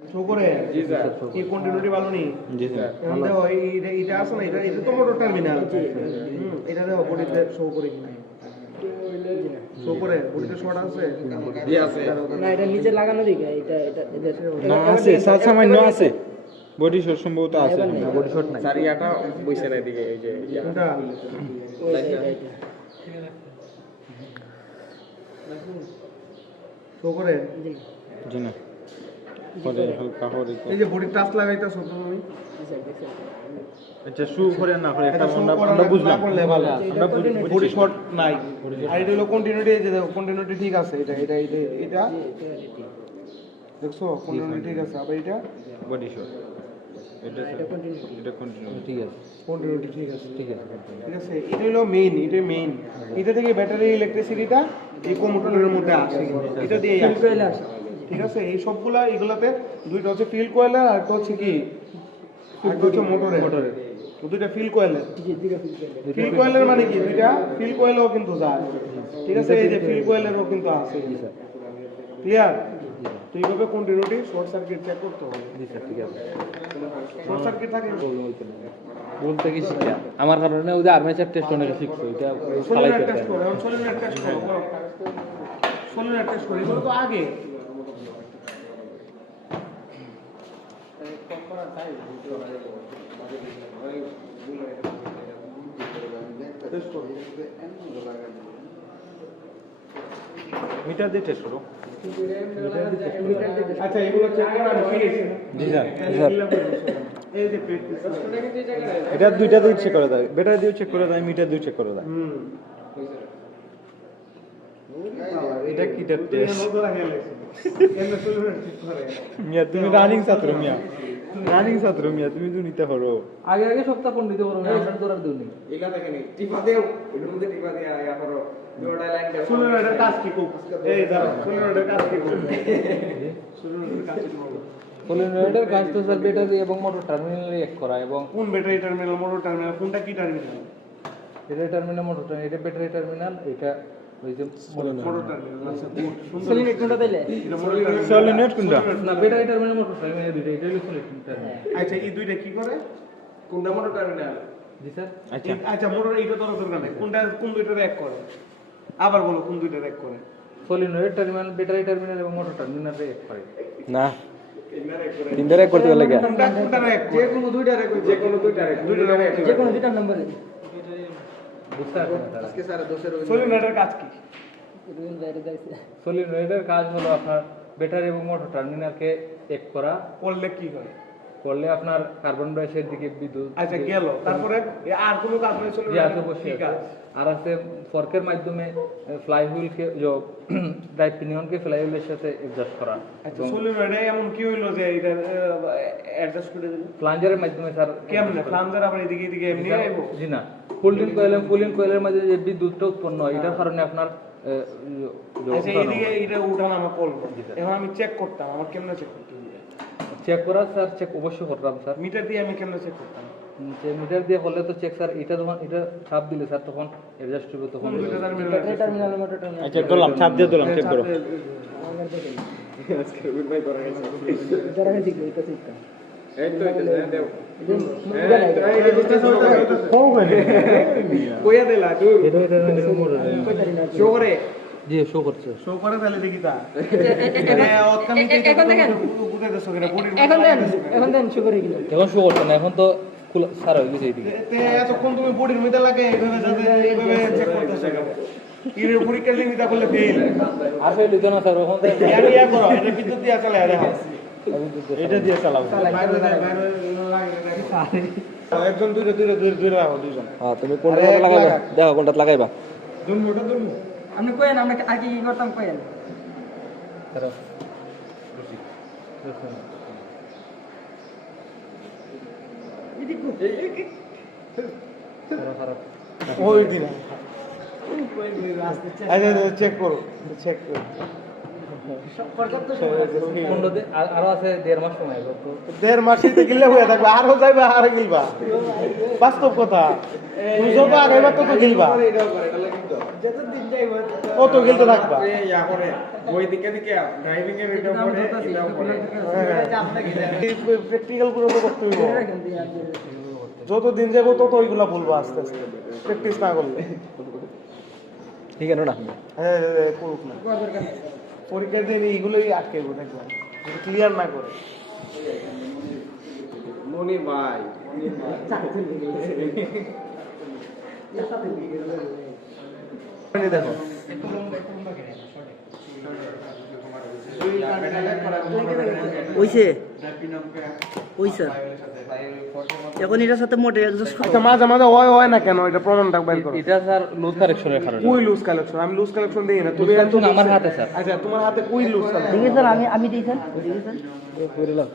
show করে জি sir কি continuity ভালো নেই জি স্যার এখন দেখো এইটা আছে না এটা তো মোটর টার্মিনাল এটা দেখো বডিতে শো করে কিনা শো করে বডিতে শর্ট আছে জি আছে না এটা নিচে লাগানো দিকে এটা এদের না আছে সামান্য আছে বডি শট সম্ভবত আছে না বডি শট নাই স্যার ইয়াটা বইছে না এদিকে এই যে এটা শো করে জি না পরে হালকা করে এই যে বডি টাচ লাগাইতাছো তুমি আচ্ছা শু করে না করে একটা এটা শো আমরা করা আমরা বুঝলাম বুঝলাম লেভেল আমরা বডি শট নাই আর এটা হলো কন্টিনিউটি এই যে দেখো কন্টিনিউটি ঠিক আছে এটা এটা এটা এটা দেখছো কন্টিনিউটি ঠিক আছে আবার এটা বডি শট এটা এটা কন্টিনিউ ঠিক আছে কন্টিনিউটি ঠিক আছে ঠিক আছে ঠিক আছে এটা হলো মেইন এটা মেইন এটা থেকে ব্যাটারি ইলেকট্রিসিটিটা এই কম্পিউটারের মধ্যে আসে এটা দিয়ে আসে ঠিক আছে এই সবগুলা এগুলাতে দুইটা হচ্ছে ফিল্ড কয়েলার আর একটা হচ্ছে কি একটা হচ্ছে মোটরের দুইটা ফিল্ড কয়েলার ফিল্ড কয়েলের মানে কি দুইটা ফিল্ড কয়েলও কিন্তু যায় ঠিক আছে এই যে ফিল্ড কয়েলেরও কিন্তু আছে ক্লিয়ার তো এইভাবে কন্টিনিউটি শর্ট সার্কিট চেক করতে হবে জি স্যার ঠিক আছে শর্ট সার্কিট থাকে বলতে কি শিখা আমার কারণে ওই যে আর্মেচার টেস্ট অনেক শিখছো এটা সলিনার টেস্ট করো এখন সলিনার টেস্ট করো সলিনার টেস্ট করো এগুলো তো আগে মিটার দিয়ে টেস্ট করো আচ্ছা এগুলো চেক করা আমি শিখেছি জি স্যার এই যে প্র্যাকটিস এটা দুইটা দিয়ে চেক করা যায় ব্যাটারি দিয়ে চেক করা যায় মিটার দিয়ে চেক করা যায় এটা কি টেস্ট মিয়া তুমি রানিং ছাত্র মিয়া তুমি তো নিতে পারো আগে আগে সপ্তাহ কোন দিতে পারো না আমরা তোরা দুনি এলা দেখেন টিপা দেও এর মধ্যে টিপা দিয়া ইয়া করো দুটো লাইন দাও সলিনারের কাজ কি খুব এই দাঁড়া সলিনারের কাজ কি খুব সলিনারের কাজ কি খুব সলিনয়েডের কাজ তো স্যার ব্যাটারি এবং মোটর টার্মিনাল এক করা এবং কোন ব্যাটারি টার্মিনাল মোটর টার্মিনাল কোনটা কি terminal battery terminal motor terminal এটা ব্যাটারি টার্মিনাল এটা ওই যে মোটর টার্মিনাল আচ্ছা গুড সুন্দর সলিনয়েড কোনটা দিলে এটা মোটর টার্মিনাল সলিনেট কোনটা না ব্যাটারি টার্মিনাল মোটর টার্মিনাল দুইটা এটা হলো সলিনয়েড আচ্ছা এই দুইটা কি করে কোনটা মোটর টার্মিনাল জি স্যার আচ্ছা আচ্ছা মোটর এইটা তো দরকার নেই কোনটা কোন দুইটার এক করে আবার বলো কোন দুইটার এক করে সলিনয়েড টার্মিনাল ব্যাটারি টার্মিনাল এবং মোটর টার্মিনাল এক করে না তিনটারে করতে পারলে কি কোনটার এক যে কোনো দুইটারে যে কোনো দুইটারে যে কোনো দুইটা নম্বরে বুঝতে আজকে স্যার দোষের সলিনারের কাজ কি সলিনয়েডের কাজ হলো আপনার ব্যাটারি এবং মোটর টার্মিনালকে এক করা করলে কি হয় করলে আপনার কার্বন ডাইঅক্সাইড দিকে বিদ্যুৎ আচ্ছা গেল তারপরে আর কোনো কাজ নেই যে সলিনারের আছে বসে কি কাজ আর আছে ফর্কের মাধ্যমে ফ্লাইহুইল কে যে ড্রাইভ পিনিয়নকে ফ্লাইহুইলের সাথে অ্যাডজাস্ট করা আচ্ছা সলিনারে এমন কি হইলো যে এটা অ্যাডজাস্ট করে দিল ফ্লাঞ্জারের মাধ্যমে স্যার কেমনে ফ্লাঞ্জার আবার এদিকে এদিকে এমনি আইবো জি না কুলিং কয়েলের মধ্যে যে বিদ্যুৎটা উৎপন্ন হয় এটার কারণে আপনার আচ্ছা এইদিকে এটা উঠানামা করবো এখন আমি চেক করতাম আমার কেমনে চেক করতে হবে চেক করা স্যার চেক অবশ্যই করতাম স্যার মিটার দিয়ে আমি কেমনে চেক করতাম মিটার দিয়ে করলে তো চেক স্যার এটা যখন এটা চাপ দিলে স্যার তখন অ্যাডজাস্ট হবে তখন কোন দুইটা টার্মিনাল আচ্ছা দিলাম ছাপ দিয়ে দিলাম চেক করো আজকে গুডবাই করা গেছে এই তো এটা দেও কইয়া দিলা তুই শো করে জি শো করছে শো করে তাহলে দেখি তা এখন দেন শো করে গেল এখন শো করছে না এখন তো স্যার হয়ে গেছে এইদিকে এতক্ষণ তুমি বডির মধ্যে লাগে এইভাবে যাতে এইভাবে চেক করতেছো এর পরীক্ষা লিমিটা করলে ফেল আসলে লিখো না স্যার এখন ইয়া করো এটা বিদ্যুৎ দিয়ে চলে আরে এটা দিয়ে চালাবো একজন দুইটা রাখো দুইজন হ্যাঁ তুমি কোনটা লাগাইবা দেখো কোনটা লাগাইবা দুইটা দুইটা আপনি কইেন আমরা আগে কি করতাম কইেন ওই দিন আচ্ছা চেক করো চেক করো আরো আছে 1.5 মাস সময় তো 1.5 মাসে গিলে হয়ে থাকবে আরো যাইবা আরো গিলবা বাস্তব কথা তুমি যত আগাইবা তত গিলবা এটা লাগে তো কত খেলতে থাকবা ইয়া করে বই দিকে দিকে ড্রাইভিং এর এটাও পড়ে এটাও পড়ে প্র্যাকটিক্যাল গুলো তো করতে হইব যত দিন যাবো তত ওইগুলা বলবো আস্তে আস্তে প্র্যাকটিস না করলে ঠিক আছে না হ্যাঁ করুক না পরীক্ষার দিন এইগুলোই আটকে দেখবেন ক্লিয়ার না করে মনি ভাই দেখো ওইছে ওই স্যার এখন এটার সাথে মোটে অ্যাডজাস্ট আচ্ছা মাঝে মাঝে হয় না কেন এটা প্রমাণটা বের করো এটা স্যার লুজ কারেকশনের কারণে কুই লুজ কালেকশন আমি লুজ কালেকশন দেই না তুমি কালেকশন আমার হাতে স্যার আচ্ছা তোমার হাতে কুই লুজ কালেকশন দেখি স্যার আমি দিই স্যার দেখি স্যার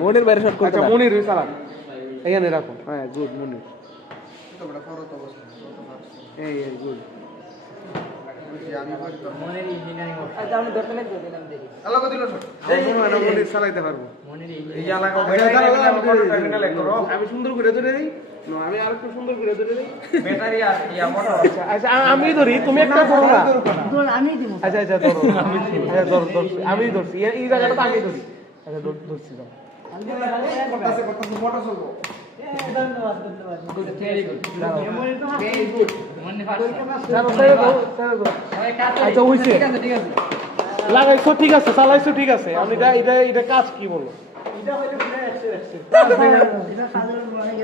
মনের বাইরে শট করতে আচ্ছা মনির রিসালা এখানে রাখো হ্যাঁ গুড মনির এই গুড মনির চালাইতে পারবো এই এলাকা টার্মিনাল করো আমি সুন্দর করে ধরে দিই আমি আর একটু সুন্দর করে ধরে দিই ব্যাটারি আর ইয়া মোটর আচ্ছা আমি ধরি তুমি একটা ধরো না আমি দিব আচ্ছা আচ্ছা ধরো আচ্ছা ধরছি আমি ধরছি এই জায়গাটা তো আমি ধরি আচ্ছা ধরছি দাও করতেছে মোটর চলবো আচ্ছা হইছে লাগাইছো ঠিক আছে চালাইছো ঠিক আছে আমি এটা কাজ কি বলো এটা সাধারণ মানে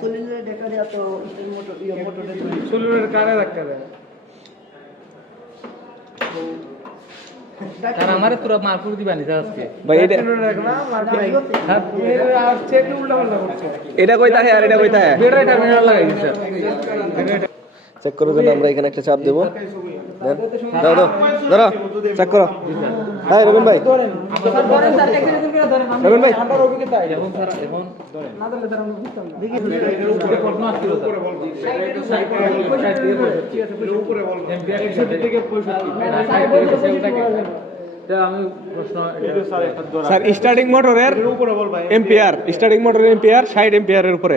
সিলিন্ডারে দেখা দেয়া তো স্টেল মোটর সুলুরের কারে ধাক্কা দেয় স্যার আমারে তোরা মারপুর দিবানি স্যার আজকে ভাই এটা আর চেক উল্টা পাল্টা করছে এটা কইতা হ্যাঁ আর এটা কইতা হ্যাঁ বেটারি টার্মিনাল লাগাই স্যার চেক করার জন্য আমরা এখানে একটা চাপ দেব দাও দাও ধরো চেক করো হ্যাঁ রবিন ভাই রবিন ভাই আমার অভিজ্ঞতা এখন স্যার এখন উপরে বল না উপরে বল উপরে বল থেকে 65 আমি প্রশ্ন স্যার স্টার্টিং মোটরের উপরে বল ভাই এম্পিয়ার স্টার্টিং মোটরের এম্পিয়ার 60 এম্পিয়ারের উপরে